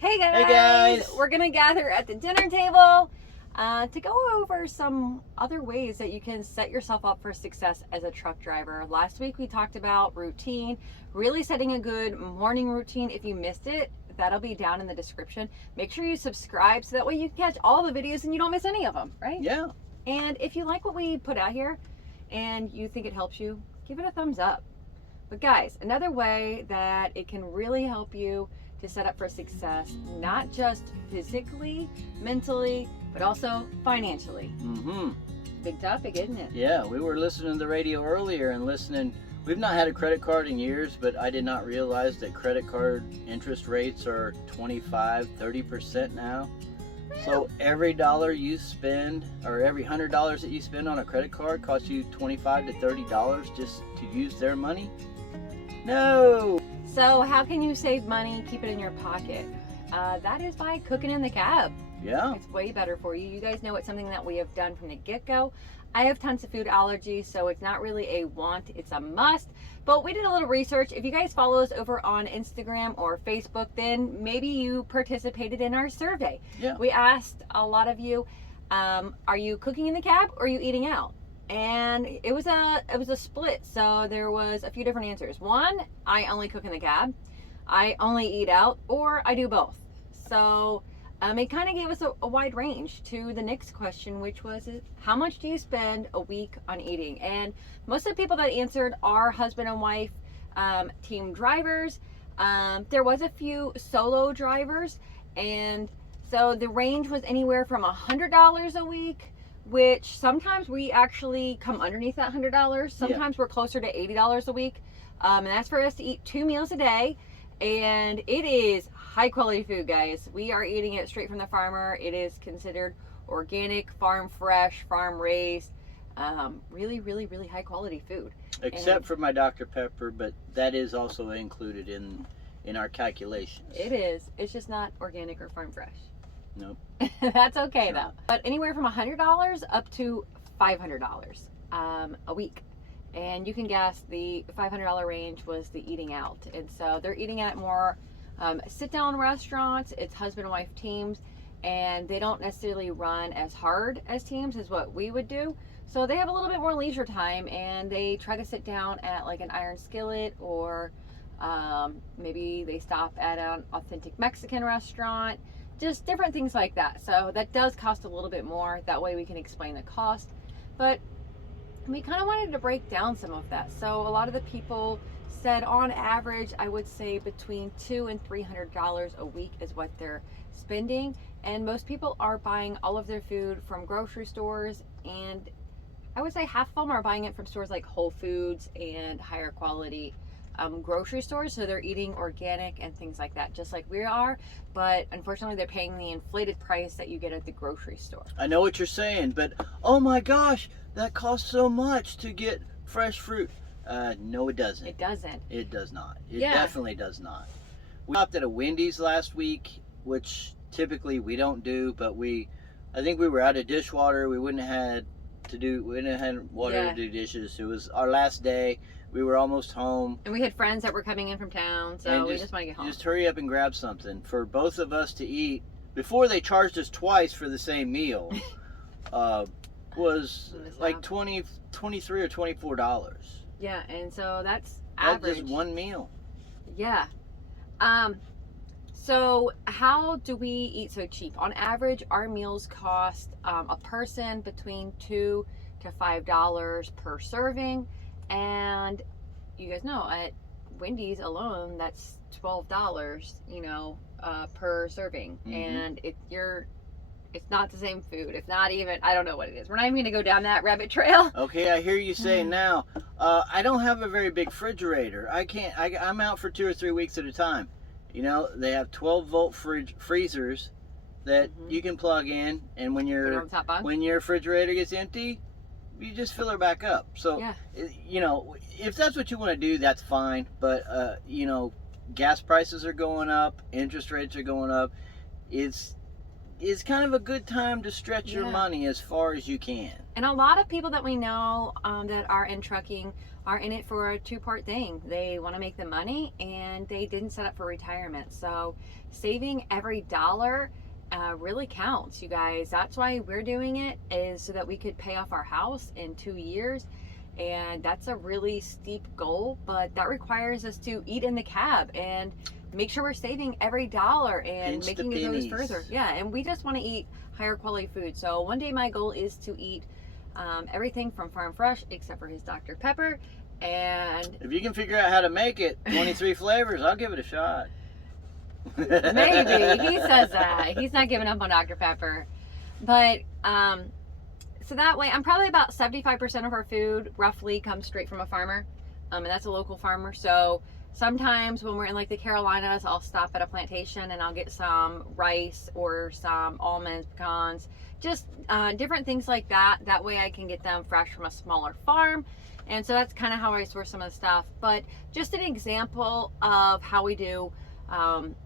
Hey guys! Hey guys! We're gonna gather at the dinner table to go over some other ways that you can set yourself up for success as a truck driver. Last week we talked about routine, really setting a good morning routine. If you missed it, that'll be down in the description. Make sure you subscribe so that way you can catch all the videos and you don't miss any of them, right? Yeah. And if you like what we put out here and you think it helps you, give it a thumbs up. But guys, another way that it can really help you to set up for success, not just physically, mentally, but also financially. Mm-hmm. Big topic, isn't it? Yeah, we were listening to the radio earlier and listening. We've not had a credit card in years, but I did not realize that credit card interest rates are 25-30% now. So every dollar you spend, or every $100 that you spend on a credit card costs you $25 to $30 just to use their money? No! So how can you save money, keep it in your pocket? That is by cooking in the cab. Yeah. It's way better for you. You guys know it's something that we have done from the get-go. I have tons of food allergies, so it's not really a want, it's a must. But we did a little research. If you guys follow us over on Instagram or Facebook, then maybe you participated in our survey. Yeah. We asked a lot of you, are you cooking in the cab or are you eating out? And it was a split, so there was a few different answers. One, I only cook in the cab, I only eat out, or I do both. So it kind of gave us a wide range to the next question, which was, how much do you spend a week on eating? And most of the people that answered are husband and wife team drivers. There was a few solo drivers, and so the range was anywhere from $100 a week, which sometimes we actually come underneath that $100. Sometimes we're closer to $80 a week. And that's for us to eat 2 meals a day. And it is high quality food, guys. We are eating it straight from the farmer. It is considered organic, farm fresh, farm raised. Really, really, really high quality food. Except for my Dr. Pepper, but that is also included in our calculations. It is. It's just not organic or farm fresh. Nope. That's okay though. But anywhere from $100 up to $500 a week. And you can guess the $500 range was the eating out. And so they're eating at more sit-down restaurants. It's husband and wife teams, and they don't necessarily run as hard as teams as what we would do. So they have a little bit more leisure time, and they try to sit down at like an Iron Skillet, or maybe they stop at an authentic Mexican restaurant. Just different things like that. So that does cost a little bit more. That way we can explain the cost. But we kind of wanted to break down some of that. So a lot of the people said on average, I would say between $200 and $300 a week is what they're spending. And most people are buying all of their food from grocery stores, and I would say half of them are buying it from stores like Whole Foods and higher quality grocery stores. So they're eating organic and things like that, just like we are, but unfortunately they're paying the inflated price that you get at the grocery store. I know what you're saying, but oh my gosh, that costs so much to get fresh fruit. No, it doesn't. It doesn't. It does not. It definitely does not. We stopped at a Wendy's last week, which typically we don't do, but I think we were out of dishwater. We wouldn't have had water to do dishes. It was our last day. We were almost home. And we had friends that were coming in from town, so we just want to get home. Just hurry up and grab something for both of us to eat before they charged us twice for the same meal. Was like $23 or $24. Yeah, and so that's average. That's just one meal. Yeah. So how do we eat so cheap? On average, our meals cost a person between $2 to $5 per serving. And you guys know at Wendy's alone, that's $12, per serving. Mm-hmm. And it's not the same food. It's not even, I don't know what it is. We're not even gonna go down that rabbit trail. Okay, I hear you saying now, I don't have a very big refrigerator. I'm out for 2 or 3 weeks at a time. They have 12-volt freezers that you can plug in, and when your refrigerator gets empty, you just fill her back up. So, if that's what you want to do, that's fine. But, gas prices are going up, interest rates are going up. is kind of a good time to stretch your money as far as you can. And a lot of people that we know that are in trucking are in it for a two-part thing. They want to make the money, and they didn't set up for retirement. So saving every dollar really counts, you guys. That's why we're doing it, is so that we could pay off our house in 2 years. And that's a really steep goal, but that requires us to eat in the cab and make sure we're saving every dollar and making it go further. Yeah, and we just want to eat higher quality food. So one day my goal is to eat everything from farm fresh except for his Dr. Pepper. And if you can figure out how to make it 23 flavors, I'll give it a shot. Maybe. He says that. He's not giving up on Dr. Pepper. But so that way, I'm probably about 75% of our food roughly comes straight from a farmer. And that's a local farmer. So sometimes when we're in like the Carolinas, I'll stop at a plantation and I'll get some rice or some almonds, pecans, just different things like that. That way I can get them fresh from a smaller farm. And so that's kind of how I source some of the stuff. But just an example of how we do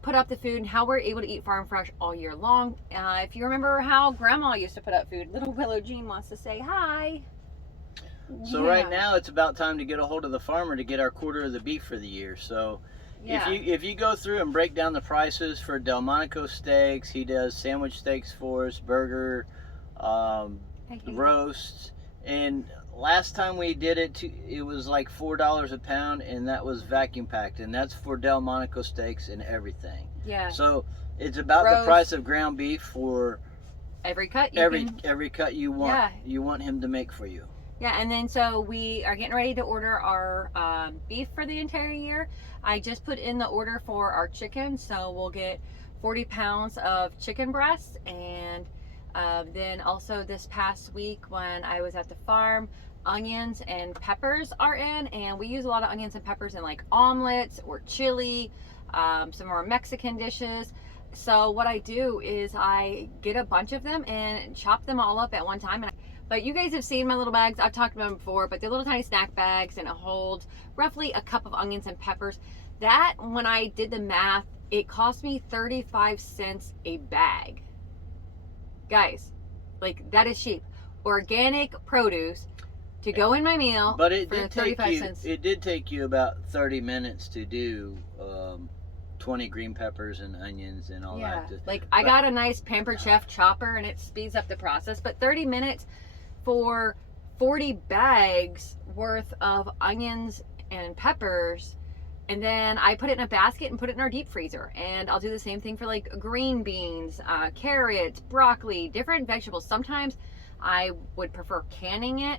put up the food and how we're able to eat farm fresh all year long. If you remember how Grandma used to put up food, little Willow Jean wants to say hi. So right now it's about time to get a hold of the farmer to get our quarter of the beef for the year. So if you go through and break down the prices for Delmonico steaks, he does sandwich steaks for us, burger, roasts, and last time we did it, it was like $4 a pound, and that was vacuum packed, and that's for Delmonico steaks and everything. Yeah. So it's about the price of ground beef for every cut. Every cut you want. Yeah. You want him to make for you. Yeah, and then so we are getting ready to order our beef for the entire year. I just put in the order for our chicken, so we'll get 40 pounds of chicken breast, and then also this past week when I was at the farm, onions and peppers are in, and we use a lot of onions and peppers in like omelets or chili, some more Mexican dishes. So what I do is I get a bunch of them and chop them all up at one time. But you guys have seen my little bags. I've talked about them before, but they're little tiny snack bags, and it holds roughly a cup of onions and peppers. That, when I did the math, it cost me 35 cents a bag. Guys, like, that is cheap. Organic produce to go in my meal, but for 35 cents. It did take you about 30 minutes to do 20 green peppers and onions and all that. I got a nice Pampered Chef chopper, and it speeds up the process. But 30 minutes for 40 bags worth of onions and peppers, and then I put it in a basket and put it in our deep freezer. And I'll do the same thing for like green beans, carrots, broccoli, different vegetables. Sometimes I would prefer canning it,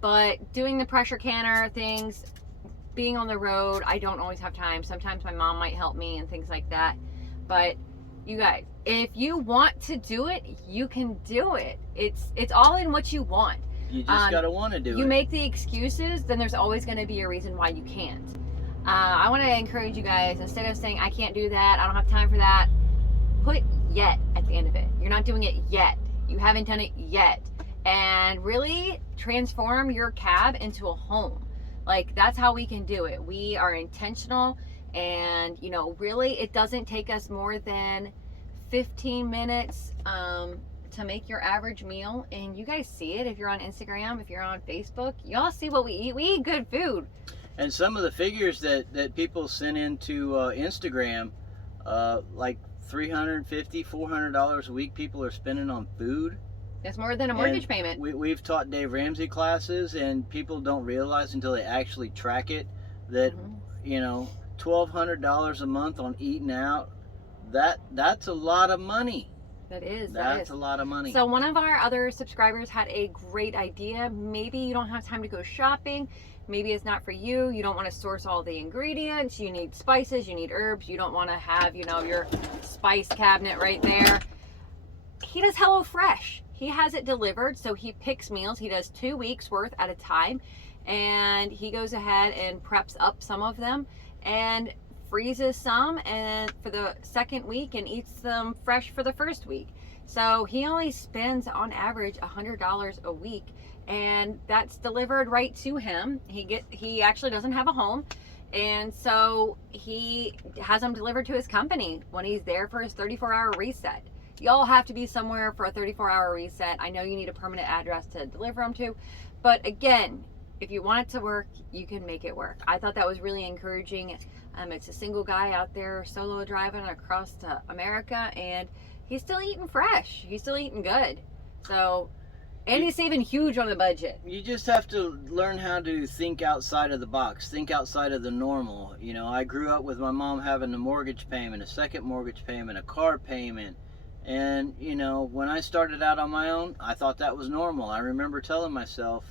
but doing the pressure canner things, being on the road, I don't always have time. Sometimes my mom might help me and things like that. But you guys, if you want to do it, you can do it. It's all in what you want. You just gotta want to do it. You make the excuses, then there's always going to be a reason why you can't. I want to encourage you guys, instead of saying I can't do that, I don't have time for that, put yet at the end of it. You're not doing it yet. You haven't done it yet. And really transform your cab into a home. Like, that's how we can do it. We are intentional, and really it doesn't take us more than 15 minutes to make your average meal. And you guys see it if you're on Instagram, if you're on Facebook, y'all see what we eat. We eat good food. And some of the figures that people send into Instagram, like $350, $400 a week people are spending on food. That's more than a mortgage payment. We've taught Dave Ramsey classes, and people don't realize until they actually track it that $1,200 a month on eating out, that's a lot of money. That's a lot of money. So one of our other subscribers had a great idea. Maybe you don't have time to go shopping. Maybe it's not for you. You don't want to source all the ingredients. You need spices, you need herbs. You don't want to have, your spice cabinet right there. He does HelloFresh. He has it delivered, so he picks meals. He does 2 weeks worth at a time, and he goes ahead and preps up some of them and freezes some and for the second week and eats them fresh for the first week. So he only spends on average $100 a week, and that's delivered right to him. He actually doesn't have a home, and so he has them delivered to his company when he's there for his 34-hour reset. y'all have to be somewhere for a 34-hour reset. I know you need a permanent address to deliver them to, but again, if you want it to work, you can make it work. I thought that was really encouraging. It's a single guy out there solo driving across to America, and he's still eating fresh. He's still eating good. So, and he's saving huge on the budget. You just have to learn how to think outside of the box, think outside of the normal. You know, I grew up with my mom having a mortgage payment, a second mortgage payment, a car payment. And, you know, when I started out on my own, I thought that was normal. I remember telling myself,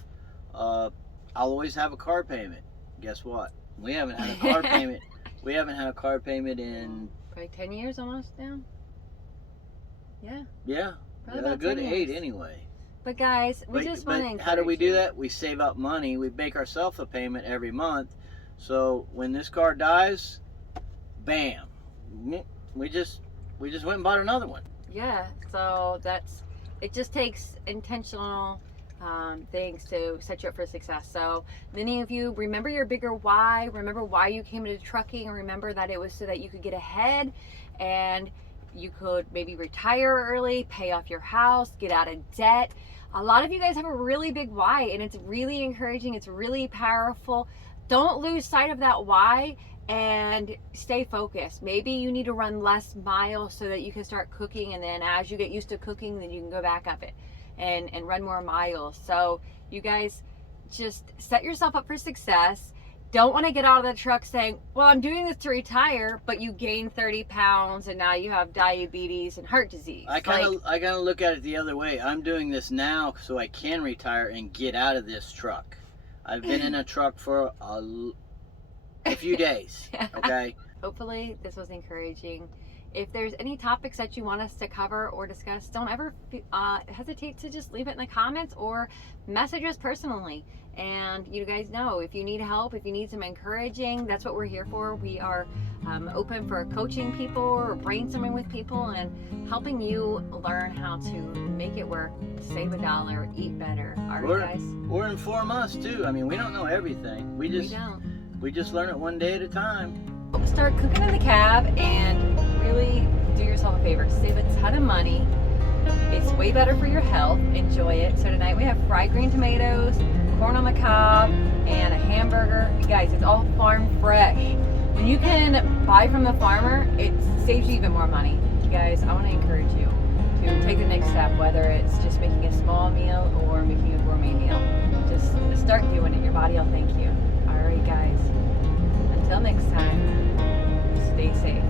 I'll always have a car payment. Guess what? We haven't had a car payment. We haven't had a car payment in probably 10 years almost now. Yeah. Yeah. Probably A about good 10 8 years. anyway. But guys, we just want to encourage how do we do you. that? We save up money. We make ourselves a payment every month. So when this car dies, bam, we just went and bought another one. Yeah. So it just takes intentional things to set you up for success. So many of you remember your bigger why. Remember why you came into trucking, and remember that it was so that you could get ahead and you could maybe retire early, pay off your house, get out of debt. A lot of you guys have a really big why, and it's really encouraging. It's really powerful. Don't lose sight of that why and stay focused. Maybe you need to run less miles so that you can start cooking, and then as you get used to cooking, then you can go back up it and run more miles. So you guys just set yourself up for success. Don't want to get out of the truck saying, well, I'm doing this to retire, but you gained 30 pounds and now you have diabetes and heart disease. I kind of look at it the other way. I'm doing this now so I can retire and get out of this truck. I've been in a truck for a few days, okay? Hopefully this was encouraging. If there's any topics that you want us to cover or discuss, don't ever hesitate to just leave it in the comments or message us personally. And you guys know, if you need help, if you need some encouraging, that's what we're here for. We are open for coaching people or brainstorming with people and helping you learn how to make it work, save $1, eat better. All right, guys? Or inform us too. I mean, we don't know everything. We just learn it one day at a time. Start cooking in the cab and really do yourself a favor. Save a ton of money. It's way better for your health. Enjoy it. So tonight we have fried green tomatoes, corn on the cob, and a hamburger. You guys, it's all farm fresh. When you can buy from the farmer, it saves you even more money. You guys, I want to encourage you to take the next step, whether it's just making a small meal or making a gourmet meal. Just start doing it. Your body will thank you. All right, guys. Until next time, stay safe.